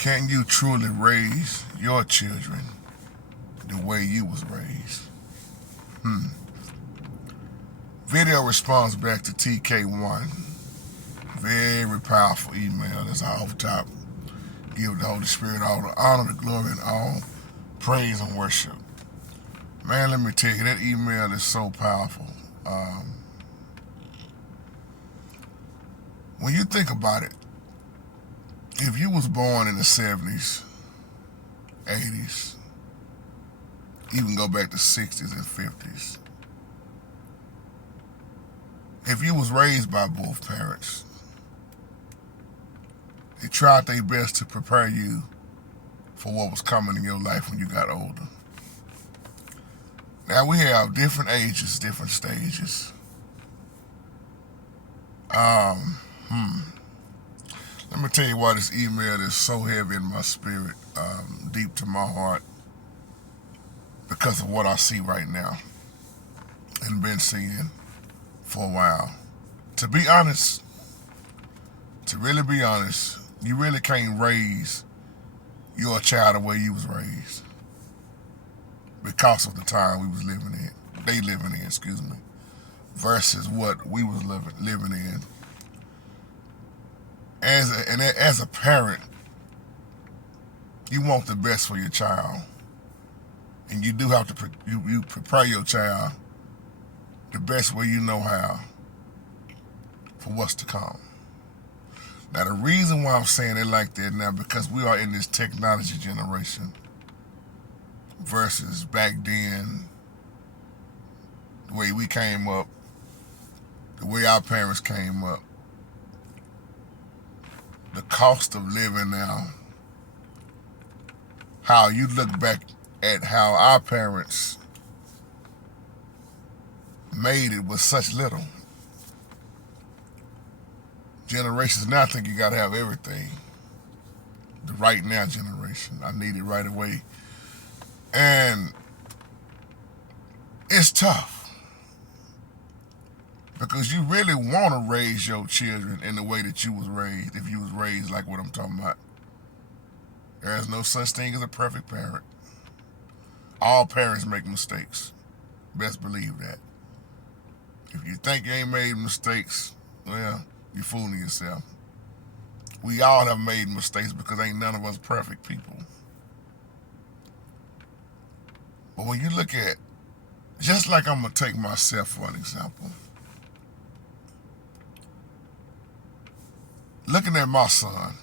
Can you truly raise your children the way you was raised? Video response back to TK1. Very powerful email. That's all off top. Give the Holy Spirit all the honor, the glory, and all praise and worship. Man, let me tell you, that email is so powerful. When you think about it, if you was born in the 70s, 80s, even go back to 60s and 50s, if you was raised by both parents, they tried their best to prepare you for what was coming in your life when you got older. Now we have different ages, different stages. Let me tell you why this email is so heavy in my spirit, deep to my heart, because of what I see right now and been seeing for a while. To be honest, to really be honest, you really can't raise your child the way you was raised because of the time we was living in, versus what we was living in. As a parent, you want the best for your child, and you do have to you prepare your child the best way you know how for what's to come. Now, the reason why I'm saying it like that now, because we are in this technology generation versus back then, the way we came up, the way our parents came up, the cost of living now, how you look back at how our parents made it with such little. Generations now think you gotta have everything. The right now generation, I need it right away. And it's tough because you really want to raise your children in the way that you was raised, if you was raised like what I'm talking about. There is no such thing as a perfect parent. All parents make mistakes. Best believe that. If you think you ain't made mistakes, well, you're fooling yourself. We all have made mistakes because ain't none of us perfect people. But when you look at, just like I'm going to take myself for an example. Looking at my son,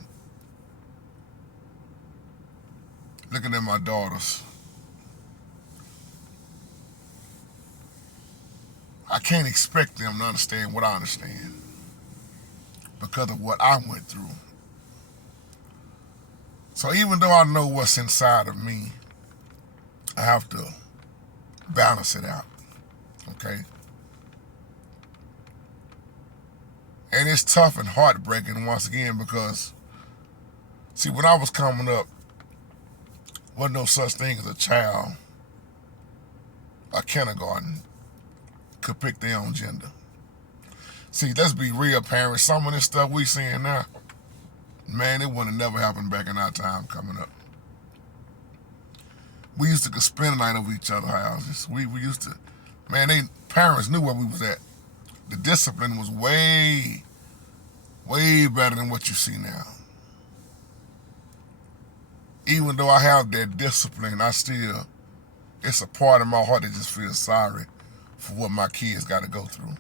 looking at my daughters, I can't expect them to understand what I understand because of what I went through. So even though I know what's inside of me, I have to balance it out, okay? And it's tough and heartbreaking once again because, see, when I was coming up, wasn't no such thing as a child, a kindergarten, could pick their own gender. See, let's be real, parents. Some of this stuff we seeing now, man, it wouldn't have never happened back in our time coming up. We used to spend the night over each other's houses. We used to, man, parents knew where we was at. The discipline was way, way better than what you see now. Even though I have that discipline, it's a part of my heart that just feels sorry for what my kids got to go through.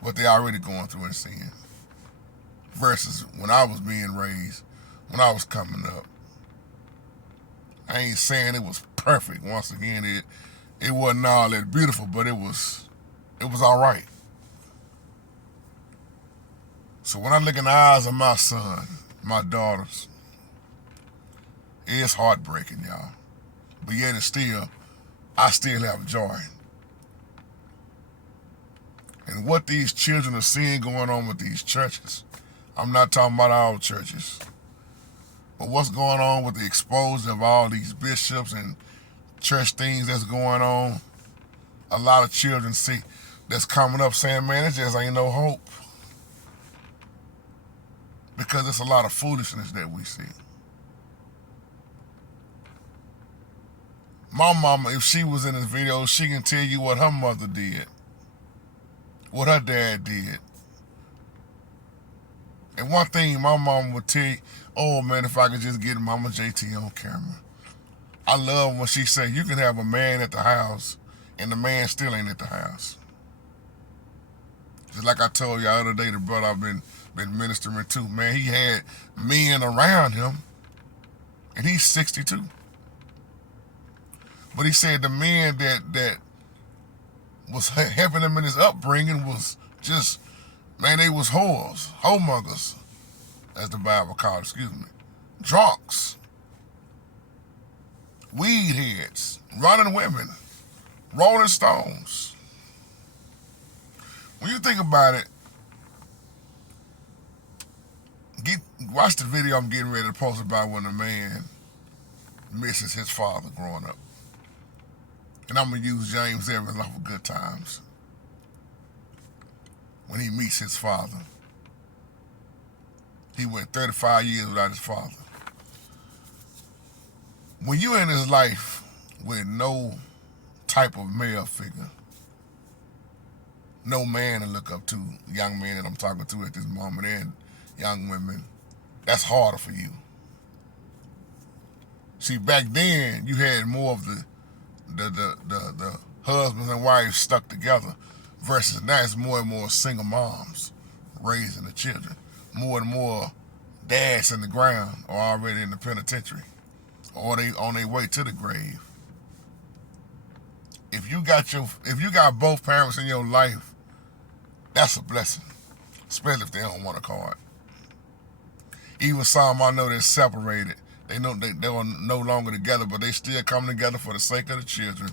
What they already going through and seeing. Versus when I was being raised, when I was coming up. I ain't saying it was perfect. Once again, it wasn't all that beautiful, but it was all right. So when I look in the eyes of my son, my daughters, it's heartbreaking, y'all. But yet I still have joy. And what these children are seeing going on with these churches, I'm not talking about all churches, but what's going on with the exposure of all these bishops and church things that's going on, a lot of children see that's coming up saying, man, it just ain't no hope. Because it's a lot of foolishness that we see. My mama, if she was in this video, she can tell you what her mother did, what her dad did. And one thing my mama would tell you, oh man, if I could just get Mama JT on camera. I love when she say you can have a man at the house and the man still ain't at the house. Just like I told you the other day, the brother I've been ministering to, man, he had men around him and he's 62. But he said the men that was helping him in his upbringing was just, man, they was whores, homongers, as the Bible called it, excuse me, drunks, weed heads, running women, rolling stones. When you think about it, watch the video I'm getting ready to post about when a man misses his father growing up. And I'm going to use James Evans off of Good Times. When he meets his father. He went 35 years without his father. When you're in his life with no type of male figure, no man to look up to, young men that I'm talking to at this moment, and young women, that's harder for you. See, back then, you had more of the husbands and wives stuck together versus now it's more and more single moms raising the children. More and more dads in the ground are already in the penitentiary or they on their way to the grave. If you got both parents in your life, that's a blessing, especially if they don't want a card. Even some I know they're separated. They know they are no longer together, but they still come together for the sake of the children.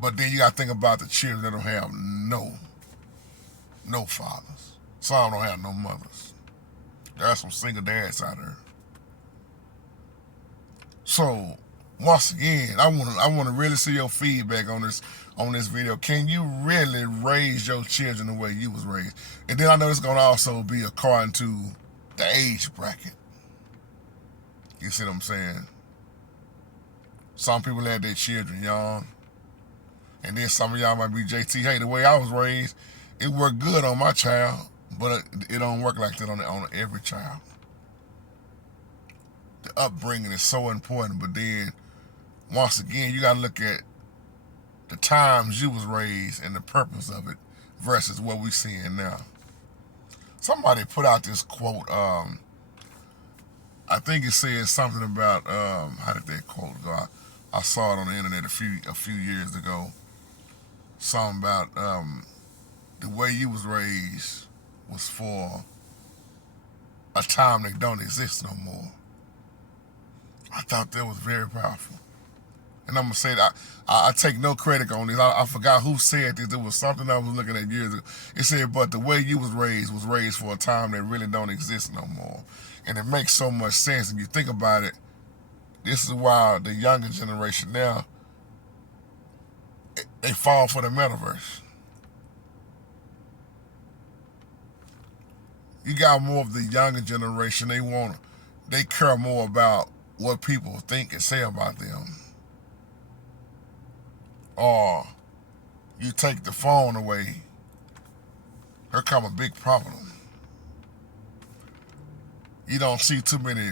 But then you got to think about the children that don't have no fathers. Some don't have no mothers. There are some single dads out there. So once again, I want to really see your feedback on this video. Can you really raise your children the way you was raised? And then I know it's gonna also be according to the age bracket. You see what I'm saying? Some people had their children young. And then some of y'all might be JT, hey, the way I was raised, it worked good on my child, but it don't work like that on every child. The upbringing is so important, but then, once again, you gotta look at the times you was raised and the purpose of it versus what we seeing now. Somebody put out this quote, I think it says something about how did that quote go? I saw it on the internet a few years ago. Something about the way you was raised was for a time that don't exist no more. I thought that was very powerful. And I'm gonna say that I take no credit on this. I forgot who said this. It was something I was looking at years ago. It said, but the way you was raised for a time that really don't exist no more. And it makes so much sense. If you think about it, this is why the younger generation now, they fall for the metaverse. You got more of the younger generation, they care more about what people think and say about them. Or you take the phone away, here come a big problem. You don't see too many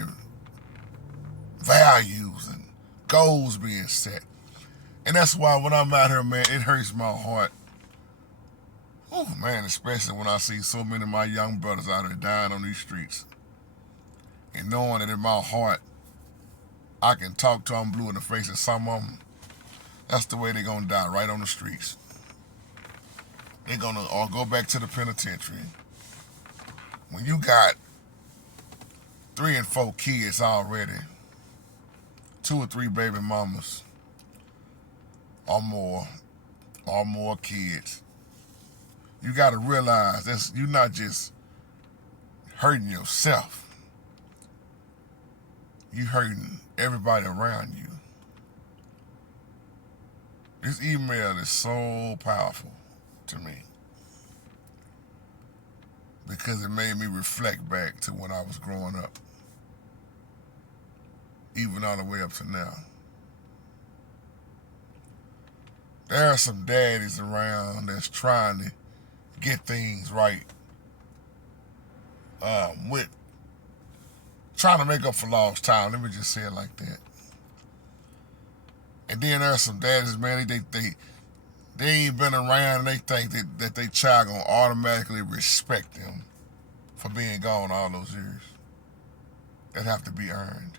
values and goals being set. And that's why when I'm out here, man, it hurts my heart. Oh, man, especially when I see so many of my young brothers out here dying on these streets. And knowing that in my heart, I can talk to them blue in the face, and some of them, that's the way they're going to die, right on the streets. They're going to all go back to the penitentiary. When you got 3 and 4 kids already, 2 or 3 baby mamas, or more kids, you got to realize you're not just hurting yourself. You're hurting everybody around you. This email is so powerful to me because it made me reflect back to when I was growing up, even all the way up to now. There are some daddies around that's trying to get things right, with trying to make up for lost time. Let me just say it like that. And then there are some daddies, man, they ain't been around and they think that they child gonna automatically respect them for being gone all those years. That have to be earned.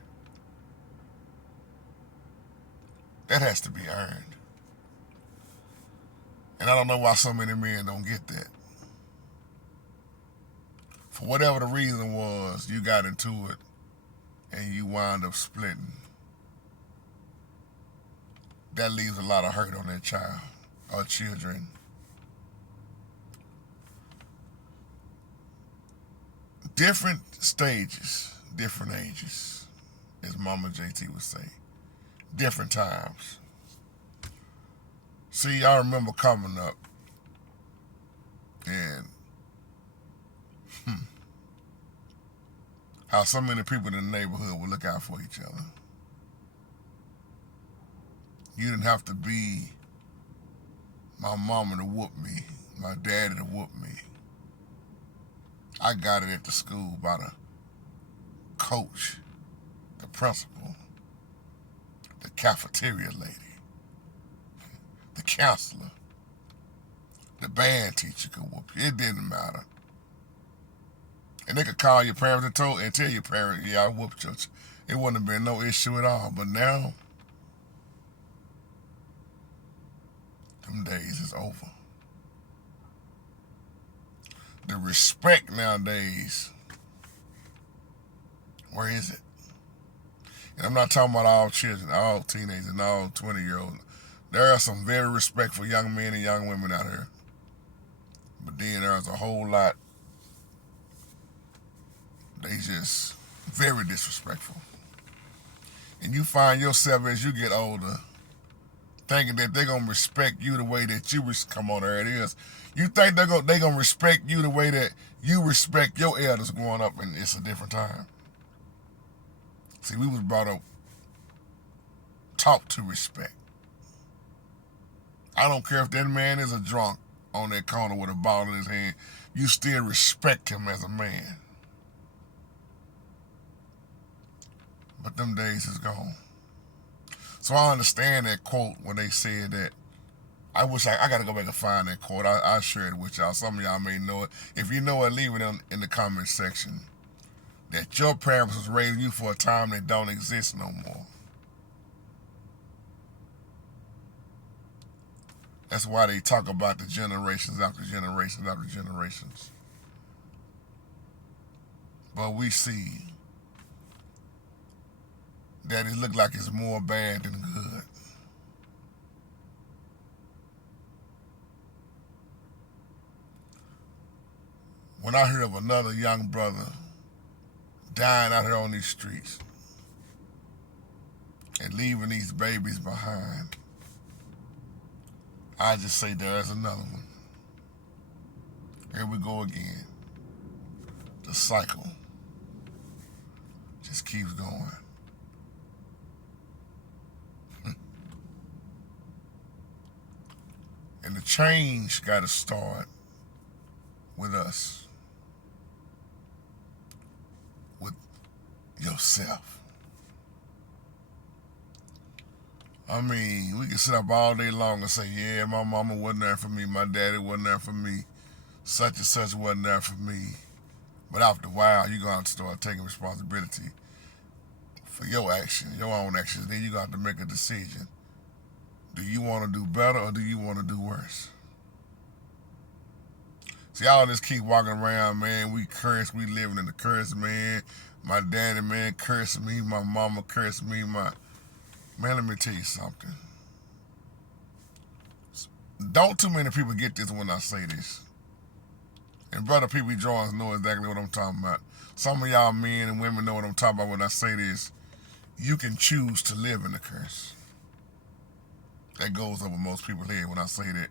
That has to be earned. And I don't know why so many men don't get that. For whatever the reason was, you got into it and you wind up splitting. That leaves a lot of hurt on that child or children. Different stages, different ages, as Mama JT would say. Different times. See, I remember coming up and how so many people in the neighborhood would look out for each other. You didn't have to be my mama to whoop me, my daddy to whoop me. I got it at the school by the coach, the principal, the cafeteria lady, the counselor, the band teacher could whoop you. It didn't matter. And they could call your parents and tell your parents, yeah, I whooped you. It wouldn't have been no issue at all. But now, them days is over. The respect nowadays, where is it? And I'm not talking about all children, all teenagers, and all 20-year-olds. There are some very respectful young men and young women out here. But then there's a whole lot, they just very disrespectful. And you find yourself as you get older thinking that they're going to respect you the way that you come on, there it is. You think they're going to respect you the way that you respect your elders growing up, and it's a different time. See, we was brought up, taught to respect. I don't care if that man is a drunk on that corner with a bottle in his hand, you still respect him as a man. But them days is gone. So I understand that quote when they said that. I wish I got to go back and find that quote. I'll share it with y'all. Some of y'all may know it. If you know it, leave it in the comment section. That your parents was raising you for a time that don't exist no more. That's why they talk about the generations after generations after generations. But we see that it look like it's more bad than good. When I hear of another young brother dying out here on these streets and leaving these babies behind, I just say there's another one. Here we go again. The cycle just keeps going. And the change got to start with us, with yourself. I mean, we can sit up all day long and say, yeah, my mama wasn't there for me, my daddy wasn't there for me, such and such wasn't there for me. But after a while, you're going to have to start taking responsibility for your actions, your own actions. Then you're going to have to make a decision. Do you want to do better or do you want to do worse? See, all this keep walking around, man, we cursed, we living in the curse, man. My daddy, man, cursed me, my mama cursed me, Man, let me tell you something. Don't too many people get this when I say this. And brother people drawings know exactly what I'm talking about. Some of y'all men and women know what I'm talking about when I say this. You can choose to live in the curse. That goes over most people's head when I say that.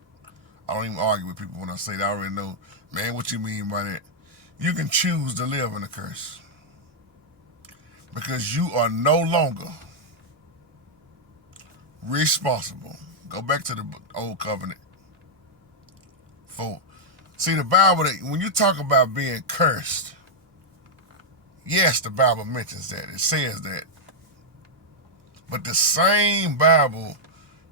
I don't even argue with people when I say that. I already know, man, what you mean by that. You can choose to live in the curse. Because you are no longer responsible. Go back to the old covenant. See, the Bible, when you talk about being cursed, yes, the Bible mentions that. It says that. But the same Bible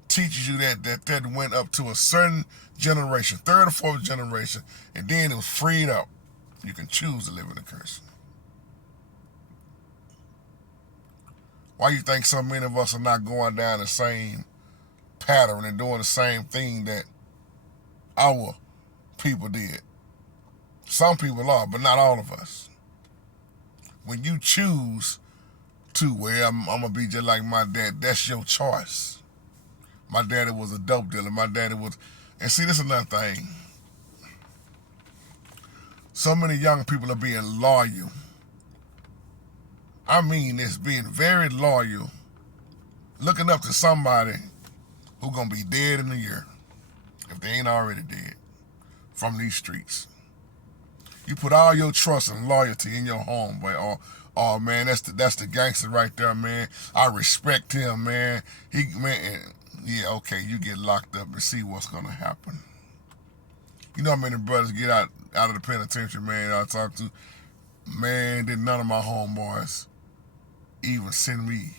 teaches you that went up to a certain generation, third or fourth generation, and then it was freed up. You can choose to live in a curse. Why you think so many of us are not going down the same pattern and doing the same thing that our people did? Some people are, but not all of us. When you choose to, well, I'm going to be just like my dad, that's your choice. My daddy was a dope dealer. My daddy was... And see, this is another thing. So many young people are being loyal. I mean this, being very loyal, looking up to somebody who's going to be dead in a year, if they ain't already dead, from these streets. You put all your trust and loyalty in your homeboy. Oh man, that's the gangster right there, man. I respect him, man. Yeah, okay, you get locked up and see what's gonna happen. You know how many brothers get out of the penitentiary, man, I talk to? Man, did none of my homeboys even send me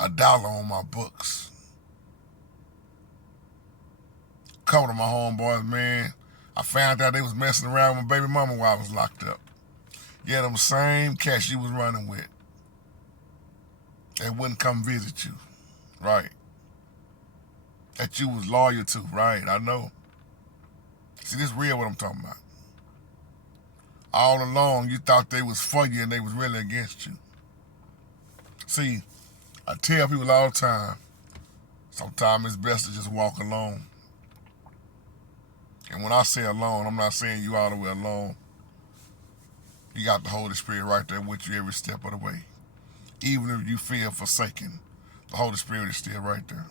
$1 on my books. A couple of my homeboys, man, I found out they was messing around with my baby mama while I was locked up. Yeah, them same cats you was running with. They wouldn't come visit you, right? That you was loyal to, right? I know. See, this real what I'm talking about. All along, you thought they was for you and they was really against you. See, I tell people all the time, sometimes it's best to just walk alone. And when I say alone, I'm not saying you all the way alone. You got the Holy Spirit right there with you every step of the way. Even if you feel forsaken, the Holy Spirit is still right there.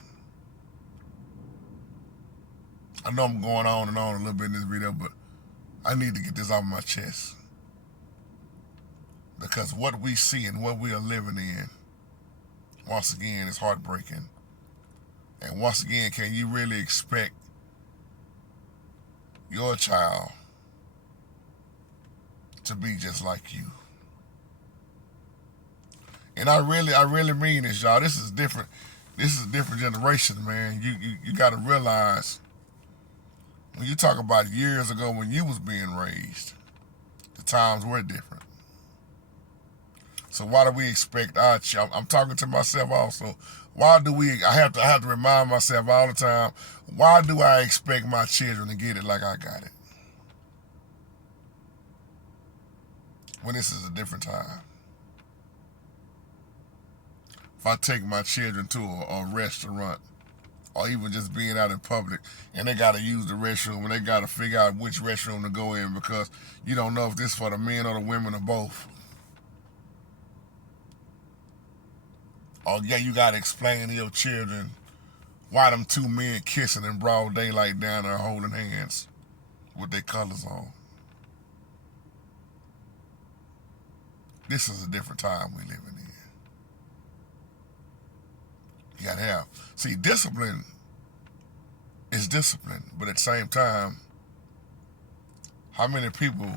I know I'm going on and on a little bit in this video, but I need to get this off my chest. Because what we see and what we are living in, once again, is heartbreaking. And once again, can you really expect your child to be just like you? And I really mean this, y'all. This is different. This is a different generation, man. You got to realize, when you talk about years ago when you was being raised, the times were different. So why do we expect our child? I'm talking to myself also. Why do we? I have to remind myself all the time. Why do I expect my children to get it like I got it? When this is a different time. If I take my children to a restaurant, or even just being out in public, and they got to use the restroom, and they got to figure out which restroom to go in because you don't know if this is for the men or the women or both. Or yeah, you got to explain to your children why them two men kissing in broad daylight down there holding hands with their colors on. This is a different time we living in. You got to have. See, discipline is discipline, but at the same time, how many people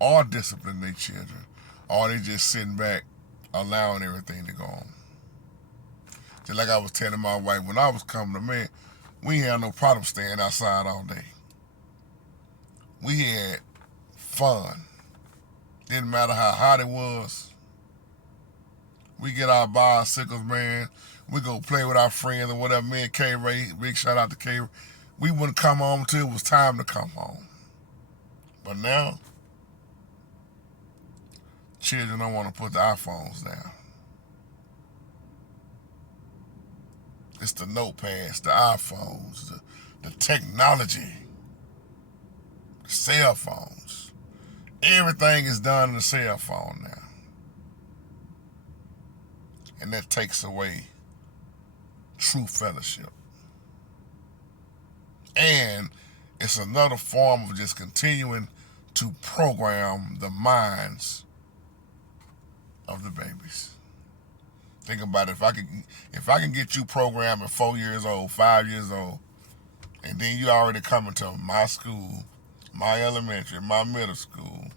are disciplining their children? Or are they just sitting back, allowing everything to go on? Just like I was telling my wife when I was coming to, man, we ain't had no problem staying outside all day. We had fun. Didn't matter how hot it was. We get our bicycles, man. We go play with our friends and whatever. Me and K-Ray, big shout out to K-Ray. We wouldn't come home until it was time to come home. But now, children don't want to put the iPhones down. It's the notepads, the iPhones, the technology, the cell phones. Everything is done in the cell phone now. And that takes away true fellowship. And it's another form of just continuing to program the minds of the babies. Think about it. If I can get you programmed at 4 years old, 5 years old, and then you already coming to my school, my elementary, my middle school,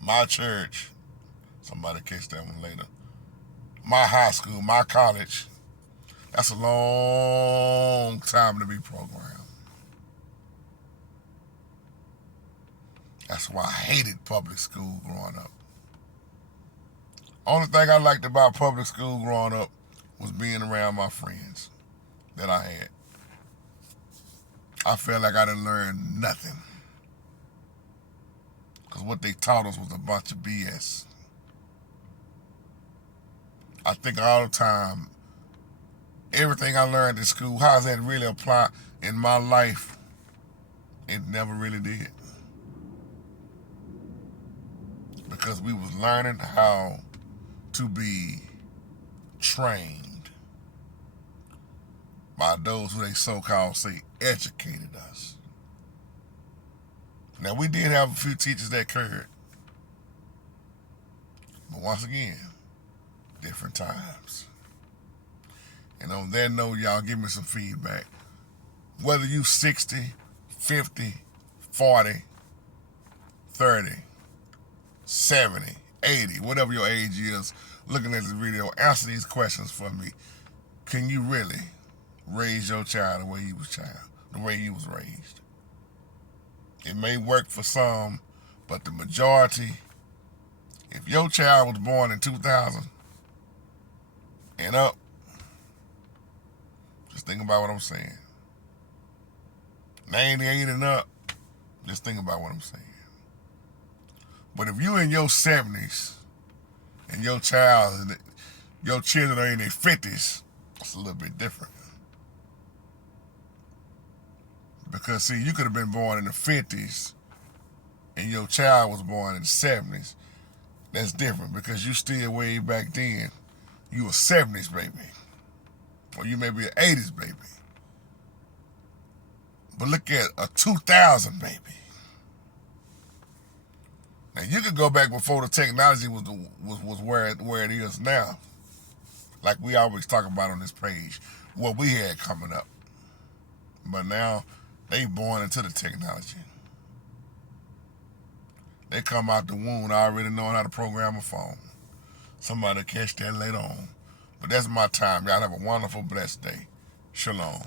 my church. Somebody catch that one later. My high school, my college. That's a long time to be programmed. That's why I hated public school growing up. Only thing I liked about public school growing up was being around my friends that I had. I felt like I didn't learn nothing. Because what they taught us was a bunch of BS. I think all the time, everything I learned in school, how does that really apply in my life? It never really did. Because we was learning how to be trained by those who they so-called say educated us. Now, we did have a few teachers that cared. But once again, different times. And on that note, y'all give me some feedback. Whether you 60, 50, 40, 30, 70, 80, whatever your age is, looking at this video, answer these questions for me. Can you really raise your child the way you was raised? It may work for some, but the majority, if your child was born in 2000 and up, just think about what I'm saying. 98 and up, just think about what I'm saying. But if you in your 70s and your children are in their 50s, it's a little bit different. Because see, you could have been born in the 50s and your child was born in the 70s. That's different because you still way back then, you a 70s baby. Or you may be an 80s baby. But look at a 2000 baby. Now you could go back before the technology was where it is now. Like we always talk about on this page, what we had coming up. But now they born into the technology. They come out the womb already knowing how to program a phone. Somebody catch that later on. But that's my time. Y'all have a wonderful, blessed day. Shalom.